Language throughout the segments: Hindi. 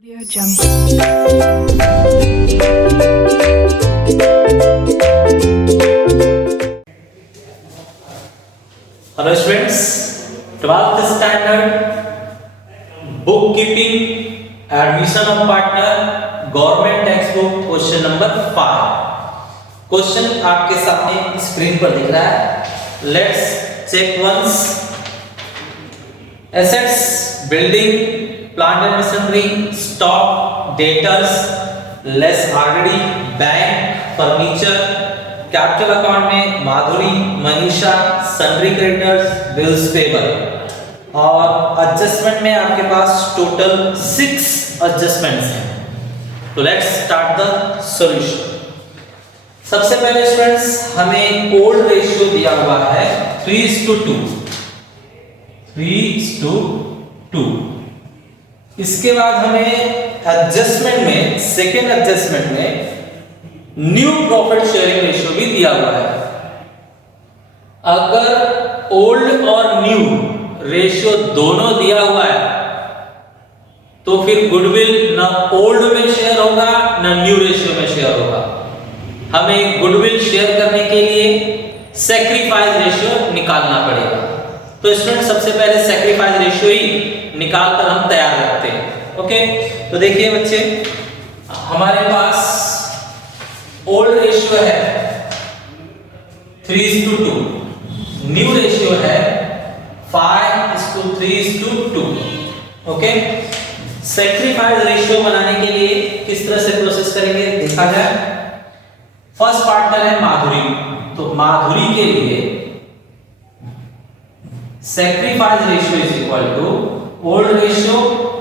Audio Jungle. Hello students, 12th standard bookkeeping admission of partner government textbook question number 5. Question आपके सामने स्क्रीन पर दिख रहा है. Let's check once. Assets, building, plant and machinery, stock, debtors, less already, bank, furniture. Capital account में Madhuri, Manisha, sundry creditors, bills payable. और एडजस्टमेंट में आपके पास टोटल 6 एडजस्टमेंट्स हैं. तो लेट्स स्टार्ट द सॉल्यूशन. सबसे पहले स्टूडेंट्स हमें ओल्ड रेशियो दिया हुआ है 3:2. 3:2. इसके बाद हमें एडजस्टमेंट में सेकेंड एडजस्टमेंट में न्यू प्रॉफिट शेयरिंग रेशियो भी दिया हुआ है. अगर ओल्ड और न्यू रेशियो दोनों दिया हुआ है तो फिर गुडविल ना ओल्ड में शेयर होगा ना न्यू रेशियो में शेयर होगा. हमें गुडविल शेयर करने के लिए सैक्रिफाइस रेशियो निकालना पड़ेगा. तो स्टूडेंट सबसे पहले सैक्रिफाइस रेशियो ही निकाल कर हम तैयार रखते हैं. ओके, तो देखिए बच्चे, हमारे पास ओल्ड रेशियो है 3:2, न्यू रेशियो है 5:3:2. ओके, सैक्रिफाइस रेशियो बनाने के लिए किस तरह से प्रोसेस करेंगे देखा जाए. फर्स्ट पार्टनर है माधुरी, तो माधुरी के लिए sacrifice ratio is equal to old ratio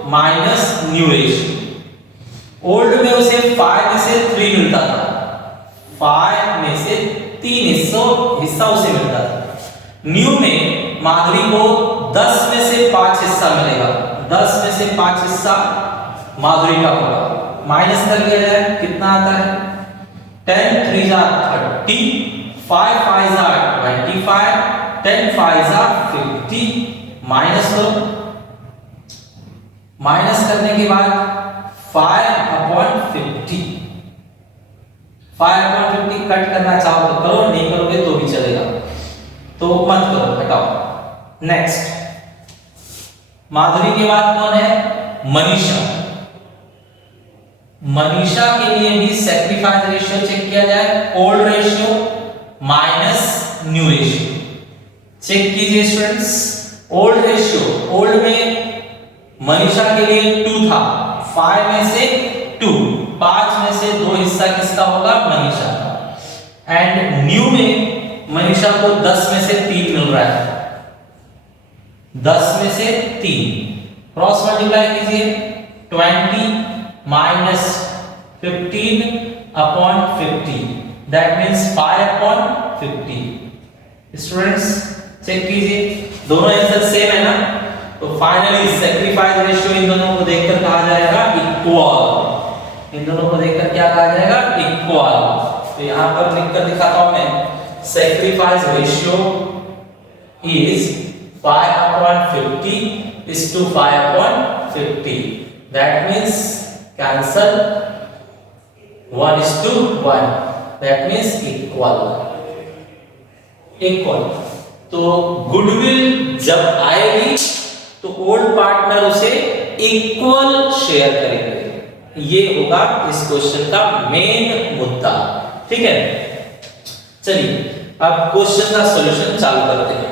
minus new ratio. Old में उसे 5 में से 3 मिलता था, 5 में से 3 हिस्सा उसे मिलता था. न्यू में माधुरी को 10 में से 5 हिस्सा मिलेगा. 10 में से 5 हिस्सा माधुरी का होगा. माइनस कर लिया जाए, कितना आता है 10 3 30, 5 5 25, 10 5 50. माइनस करो. माइनस करने के बाद 5/50. 5/50 कट करना चाहो तो करो, नहीं करोगे तो भी चलेगा, तो मत करो, हटाओ. नेक्स्ट माधुरी के बाद कौन है, मनीषा. मनीषा के लिए भी सैक्रिफाइस रेशियो चेक किया जाए. Old ratio minus new ratio check कीजिए स्टूडेंट्स. ओल्ड रेशियो, ओल्ड में मनीषा के लिए 2 था, 5 में से 2, 5 में से 2 हिस्सा किसका होगा, मनीषा का. एंड न्यू में मनीषा को 10 में से 3 मिल रहा है. 10 में से 3 क्रॉस मल्टीप्लाई कीजिए. 20 minus 15/50, that means 5/50. Students check कीजिए, दोनों आंसर सेम है ना. तो फाइनली सैक्रिफाइस रेशियो इन दोनों को देखकर कहा जाएगा इक्वल. इन दोनों को देखकर क्या कहा जाएगा, इक्वल. तो यहां पर लिखकर दिखाता हूं मैं, sacrifice ratio is 5/50 is to 5/50. That means cancel 1:1. That means equal. तो गुडविल जब आएगी तो ओल्ड पार्टनर उसे इक्वल शेयर करेंगे. ये होगा इस क्वेश्चन का मेन मुद्दा. ठीक है, चलिए अब क्वेश्चन का सॉल्यूशन चालू करते हैं.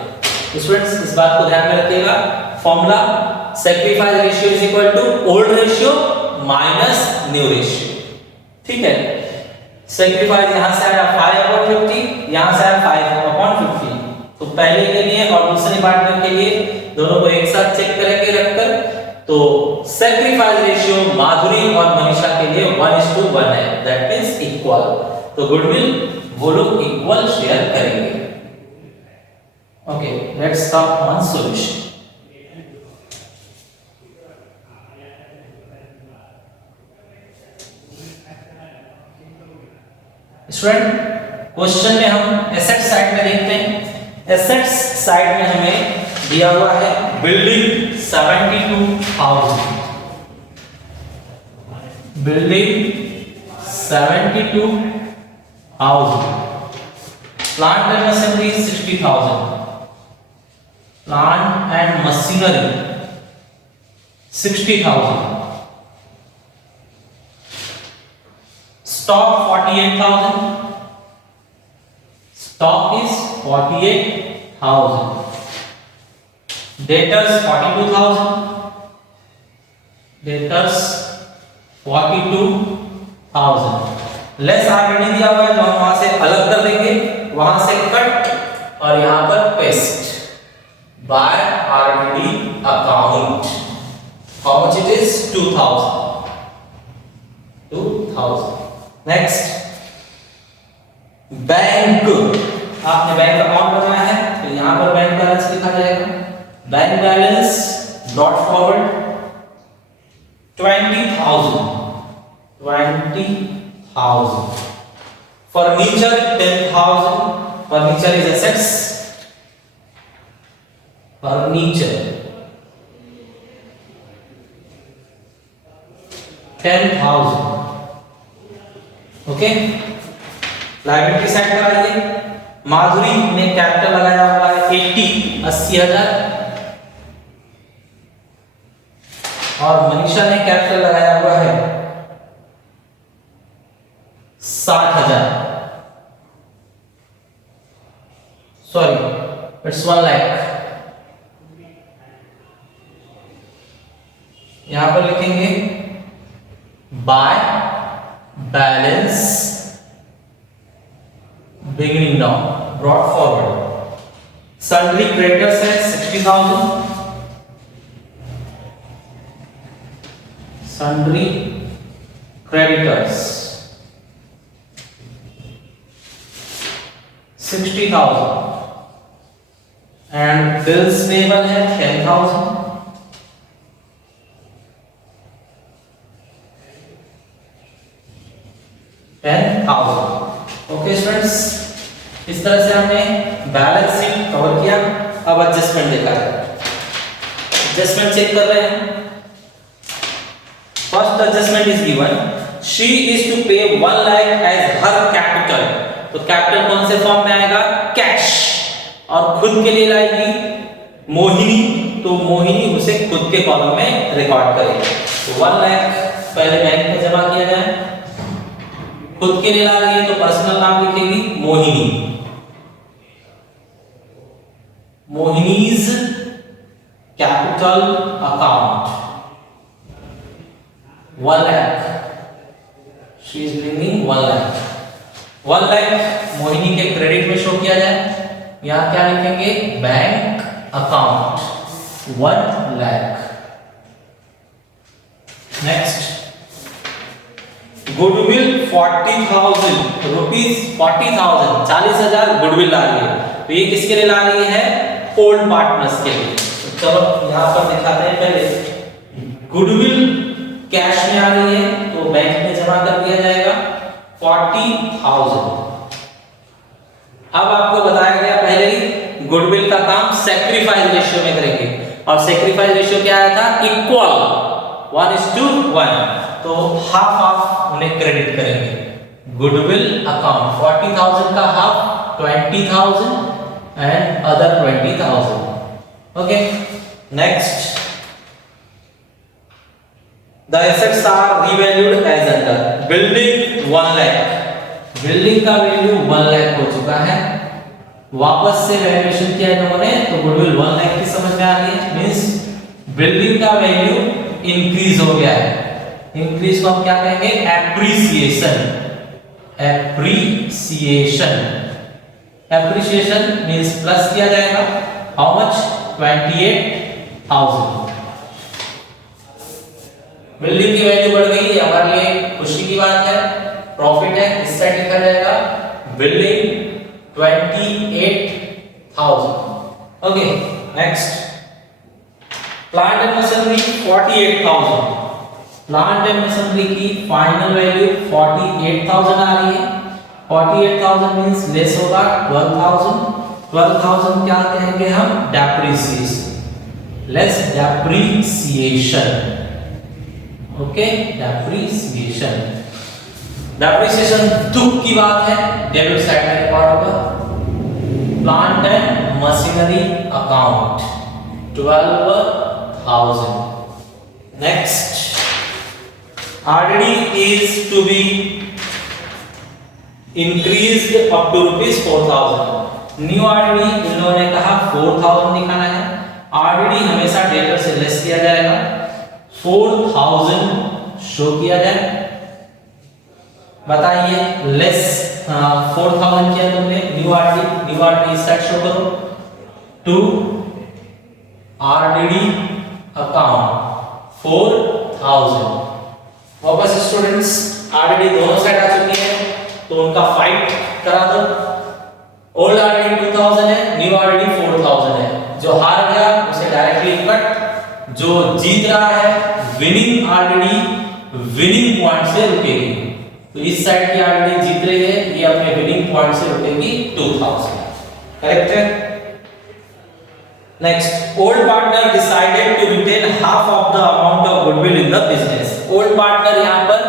स्टूडेंट्स इस बात को ध्यान में रखिएगा, formula sacrifice ratio is equal to old ratio minus new ratio. ठीक है, सैक्रिफाइस यहां से आया 5/50, यहां से आया 5/50. तो पहले के लिए और दूसरे पार्टनर के लिए दोनों को एक साथ चेक करेंगे रखकर. तो सैक्रिफाइस रेशियो माधुरी और मनीषा के लिए 1:1 है, दैट मींस इक्वल. तो गुडविल वो लोग इक्वल शेयर करेंगे. Okay, let's talk on solution. Student question में हम एसेट साइड में देखते हैं. एसेट्स साइड में हमें दिया हुआ है building 72,000. Building 72,000, plant and machinery 60,000, plant and machinery 60,000, stock 48,000, stock is 48,000, debtors 42,000, debtors 42,000, less already दिया हुआ है तो हम वहां से अलग कर देंगे, वहां से कट और यहां पर paste, by already account, how much it is 2,000, next bank, आपने बैंक अकाउंट बनाया है तो यहां पर बैंक बैलेंस लिखा जाएगा, bank balance brought forward 20,000, furniture 10,000, furniture is assets, furniture 10,000, okay. Liability side पर आइए, माधुरी ने कैपिटल लगाया हुआ है 80,000 और मनीषा ने कैपिटल लगाया हुआ है 60,000, सॉरी इट्स 1 लाख, यहां पर लिखेंगे by balance beginning now brought forward, sundry creditors है 60,000, sundry creditors 60,000 and bills payable है 10,000, ओके स्टूडेंट्स, इस तरह से हमने बैलेंस शीट कवर किया। अब एडजस्टमेंट देखा है, एडजस्टमेंट चेक कर रहे हैं। First adjustment is given, she is to pay 1 lakh as her capital, तो कैपिटल कौन से फॉर्म में आएगा, कैश, और खुद के लिए लाएगी मोहिनी, तो मोहिनी उसे खुद के कॉलम में रिकॉर्ड करेगी। तो 1 लाख पहले बैंक में जमा किया जाए, खुद के लिए ला रही है तो पर्सनल नाम लिखेगी Mohini, Mohini's capital account 1 lakh, she is bringing 1 lakh, 1 lakh Mohini के क्रेडिट में शो किया जाए, यहां क्या लिखेंगे, bank account 1 lakh. Next, goodwill 40,000 rupees, 40,000 40,000 goodwill ला रही है, तो ये किसके लिए ला रही है, ओल्ड पार्टनर्स के लिए। तो चलो यहां पर दिखाते हैं, पहले गुडविल कैश में आ रही है तो बैंक में जमा कर दिया जाएगा 40,000। अब आपको बताया गया पहले ही गुडविल का काम सैक्रिफाइस रेशियो में करेंगे, और सैक्रिफाइस रेशियो क्या आया था, इक्वल 1:1, तो हाफ हाफ उन्हें क्रेडिट करेंगे। गुडविल अकाउंट 40,000 का half 20,000 and other 20,000, okay. Next, the assets are revalued as under, building 1 lakh, building का वैल्यू 1 लाख हो चुका है, वापस से वैल्यूएशन किया है लोगों ने, तो गुडविल 1 लाख की समझ में आ रही है, मींस बिल्डिंग का वैल्यू इंक्रीज हो गया है। इंक्रीज को हम क्या कहेंगे, appreciation, appreciation, appreciation means plus किया जाएगा, हाउ मच, 28,000। बिल्डिंग की वैल्यू बढ़ गई, हमारे लिए खुशी की बात है, प्रॉफिट है, इस साइड लिखा जाएगा building 28,000, okay. Next, plant and machinery 48,000, plant and machinery की फाइनल वैल्यू 48,000 आ रही है, 48,000 मींस लेस होगा 12,000, 12,000 क्या कहेंगे हम, depreciation, less depreciation, okay, depreciation. Depreciation दुख की बात है, डेबिट साइड में रिकॉर्ड होगा। Plant and machinery account 12,000। Next, RDD is to be increased up to ₹4,000। New RDD इन लोगों ने कहा 4,000 दिखाना है। RDD हमेशा डेटर से लेस किया जाएगा, 4,000 शो किया जाए। बताइए, लेस 4,000 किया तुमने, न्यू RDD इस साइड शो करो टू RDD अकाउंट 4,000। वापस स्टूडेंट्स, RDD दोनों साइड आ चुकी है तो उनका फाइट करा दो। ओल्ड RDD 2000 है, न्यू RDD 4000 है। जो हार गया उसे डायरेक्टली कट, जो जीत रहा है विनिंग RDD विनिंग पॉइंट से रुकेगी। तो इस साइड की RDD जीत रही है, ये अपने विनिंग पॉइंट से रुकेगी 2000। करेक्ट है। Next, old partner decided to retain half of the amount of goodwill in the business. Old partner यहां पर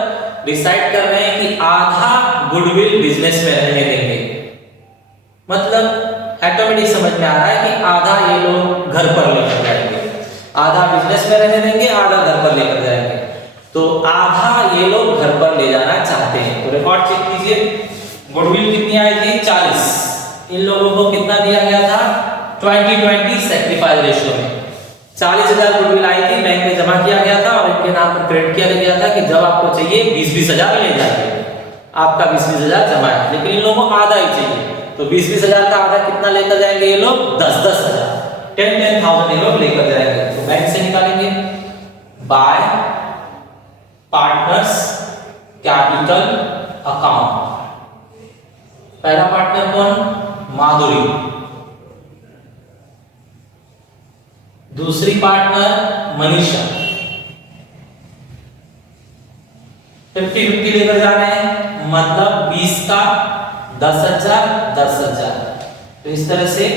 डिसाइड कर रहे हैं कि आधा गुडविल बिजनेस में रहने देंगे। मतलब ऑटोमेटिक समझ में आ रहा है कि आधा ये लोग घर पर लेकर जाएंगे, आधा बिजनेस में रहने देंगे, आधा घर पर लेकर जाएंगे। तो आधा ये लोग घर पर ले जाना चाहते हैं। तो रिकॉर्ड चेक कीजिए, गुडविल कितनी आई थी 40। इन लोगों को कितना दिया गया था 20-20 सैक्रिफाइस रेशियो में 40,000 गुडविल आई थी, बैंक में जमा किया गया था और इनके नाम पर क्रेडिट किया गया था कि जब आपको चाहिए 20-20 हजार ले जाइए। आपका 20-20 हजार जमा है, लेकिन इन लोगों को आधा ही चाहिए। तो 20-20 हजार का आधा कितना लेकर जाएंगे ये लोग 10-10 हजार, 10,000 ये लोग लेकर जाएंगे। तो बैंक से निकालेंगे बाय पार्टनर्स कैपिटल अकाउंट। पहला पार्टनर कौन, माधुरी। दूसरी पार्टनर मनीषा। 50-50 लेकर जा रहे हैं, मतलब 20 का 10,000 10,000। तो इस तरह से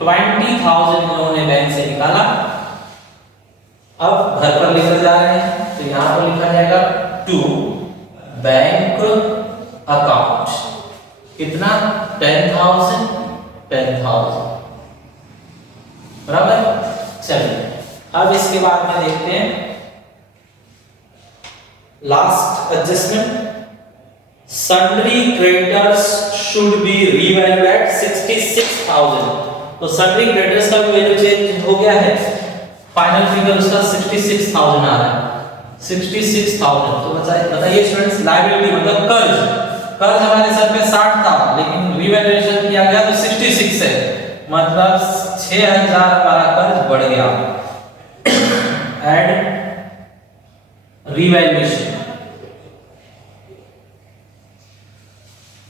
20,000 लोगों ने बैंक से निकाला। अब घर पर लेकर जा रहे हैं, तो यहां पर लिखा जाएगा टू बैंक अकाउंट। कितना 10,000 10,000 बराबर। चलिए अब इसके बाद में देखते हैं last adjustment. Sundry creditors should be revalued at 66,000। तो सन्ड्री क्रेडिटर्स का भी वैल्यू चेंज हो गया है, फाइनल फिगर उसका 66,000 आ रहा है। 66,000। तो बताइए स्टूडेंट्स, लायबिलिटी मतलब कर्ज हमारे सर पे 60 था, लेकिन रीवैल्यूएशन किया गया तो 66 है, मतलब 6,000 हमारा कर्ज बढ़ गया। एड रीवैल्यूएशन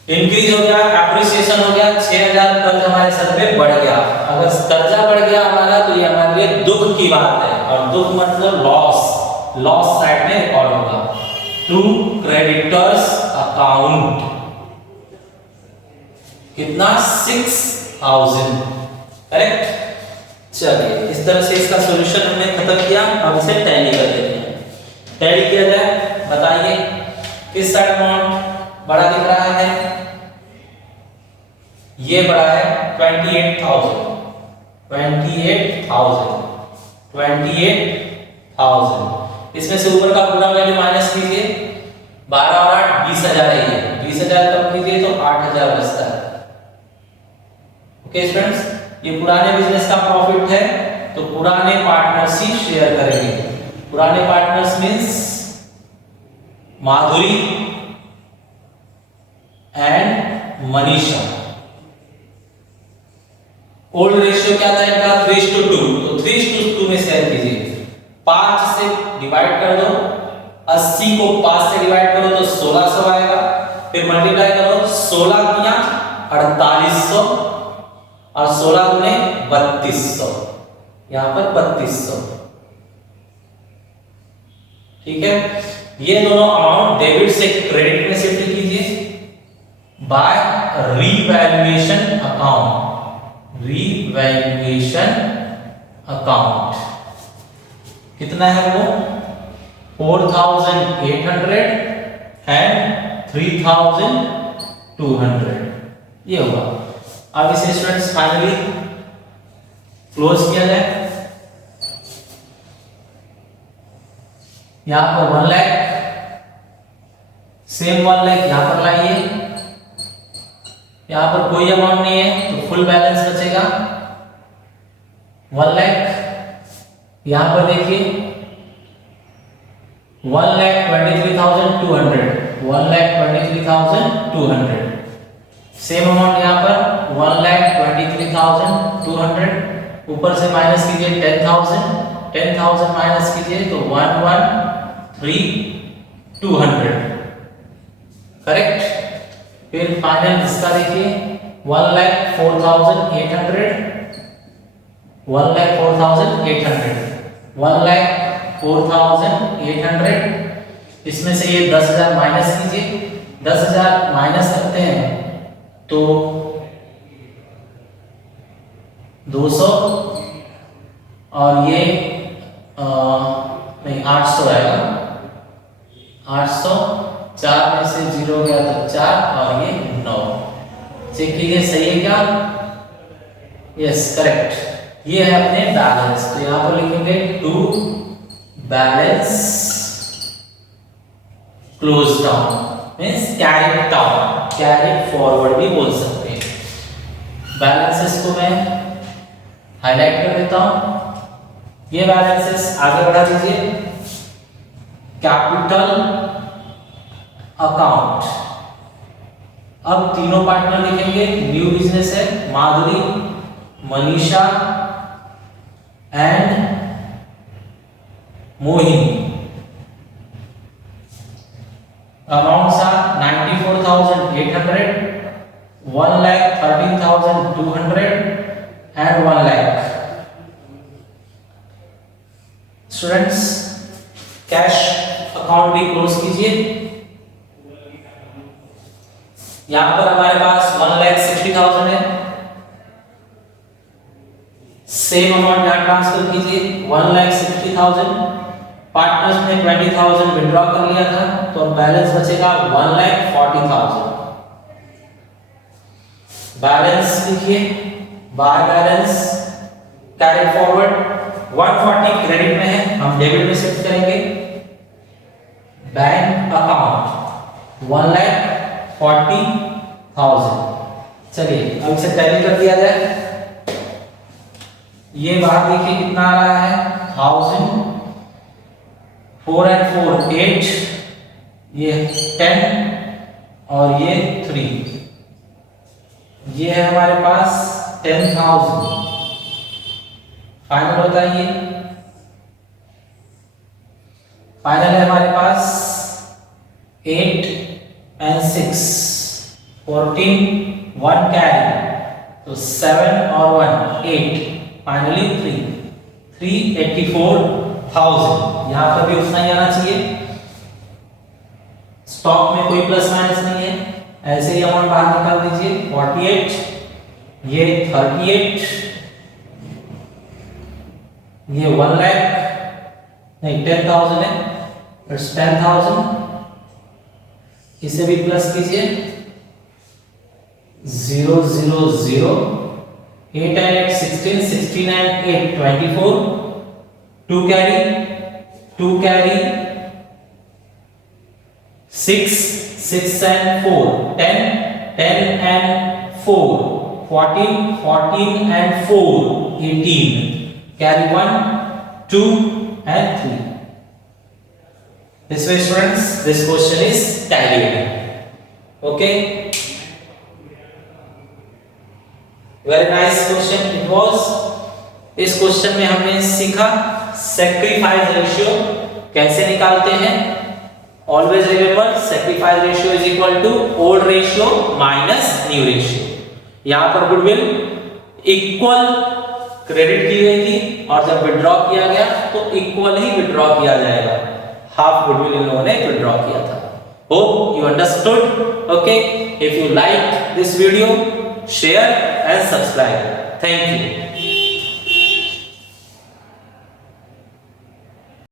इंक्रीज हो गया, एप्रिसिएशन हो गया, 6,000 कर्ज हमारे सर पे बढ़ गया। अगर कर्जा बढ़ गया हमारा तो ये हमारे लिए दुख की बात है, और दुख मतलब लॉस साइड में रिकॉर्ड होगा। टू क्रेडिटर्स अकाउंट कितना 6,000। करेक्ट। चलिए इस तरह से इसका सॉल्यूशन हमने खत्म किया। अब इसे टैली कर लेते हैं। टैली किया जाए, बताइए किस साइड अमाउंट बड़ा दिख रहा है? ये बड़ा है 28,000 28,000। इसमें से ऊपर का पूरा वैल्यू माइनस कीजिए, 12 और 8 20,000 है। ये 20,000 कम कीजिए तो 8,000 बचता है। ओके स्टूडेंट्स, ये पुराने बिजनेस का प्रॉफिट है, तो पुराने पार्टनर्स ही शेयर करेंगे। पुराने partners means Madhuri and Manisha. Old ratio क्या था इनका 3:2, तो 3:2 में शेयर कीजिए। 5 से डिवाइड कर दो, 80 को 5 से डिवाइड करो तो 1600 आएगा। फिर मल्टीप्लाई करो, 16 किया 4800 और 16 गुने 3200, यहां पर 3200। ठीक है, ये दोनों अमाउंट डेबिट से क्रेडिट में शिफ्ट कीजिए by revaluation account. Revaluation account कितना है वो 4,800 एंड 3,200 ये होगा। अब इसे स्टूडेंट्स फाइनली क्लोज किया जाए। यहां पर 1 लाख, सेम 1 लाख यहां पर लाइए, यहां पर कोई अमाउंट नहीं है तो फुल बैलेंस बचेगा 1 लाख। यहां पर देखिए 1,23,200, 1,23,200, सेम अमाउंट यहां पर 1,23,200, ऊपर से माइनस कीजिए 10,000, 10,000 माइनस कीजिए तो 1,13,200, करेक्ट। फिर फाइनल इसका देखिए 1,04,800, 1,04,800, 1,04,800, इसमें से ये 10,000 माइनस कीजिए, 10,000 माइनस करते हैं तो 200 और ये नहीं 800 आएगा, 800, 4 में से 0 गया तो 4 और ये 9। चेक कीजिए सही है क्या? Yes correct. ये है अपने बैलेंस, तो यहां पर लिखेंगे to balance close down means carry down, carry forward भी बोल सकते हैं। बैलेंसेस को मैं हाईलाइट कर देता हूं। ये बैलेंसेस आगे बढ़ा दीजिए। कैपिटल अकाउंट, अब तीनों पार्टनर लिखेंगे। न्यू बिजनेस है Madhuri, Manisha and Mohini. Amounts are 94,800, 1,13,200 and 1 lakh. Students cash account भी क्लोज कीजिए। यहां पर हमारे पास 1,60,000 है, सेम अमाउंट यहां ट्रांसफर कीजिए 1,60,000। पार्टनर्स ने 20,000 विड्रॉ कर लिया था तो बैलेंस बचेगा 1,40,000। बैलेंस लिखिए, by balance carry forward 140 credit में है, हम डेबिट में शिफ्ट करेंगे। Bank account 1,40,000। चलिए अब इसे टैली कर दिया जाए। ये बाहर देखिए कितना आ रहा है 1000, 4 and 4 8, ये 10 और ये 3, ये है हमारे पास 10,000। फाइनल बताइए, फाइनल है हमारे पास 8 and 6 14, 1 कैरी तो 7 और 1 8, फाइनली 384,000। यहां पर भी उतना ही आना चाहिए। स्टॉक में कोई प्लस माइनस नहीं है, ऐसे ही अमाउंट बाहर निकाल दीजिए 48, ये 38, ये 1 लाख नहीं 10,000 है, इट्स 10,000। इसे भी प्लस कीजिए 0 0 0, 8 and 8 16, 16 and 8 24, 2 carry 6 6 and 4 10, 10 and 4 14, 14 and 4 18, carry 1 2 and 3. This way students, this question is tallied. Okay, very nice question it was. इस क्वेश्चन में हमने सीखा सैक्रिफाइस रेशियो कैसे निकालते हैं। Always remember sacrifice ratio is equal to old ratio minus new ratio. यहां पर गुडविल इक्वल क्रेडिट की गई थी और जब विड्रॉ किया गया तो इक्वल ही विड्रॉ किया जाएगा। हाफ गुडविल इन लोगों ने विड्रॉ किया था। Hope you understood. Okay, if you like this video, share and subscribe. Thank you.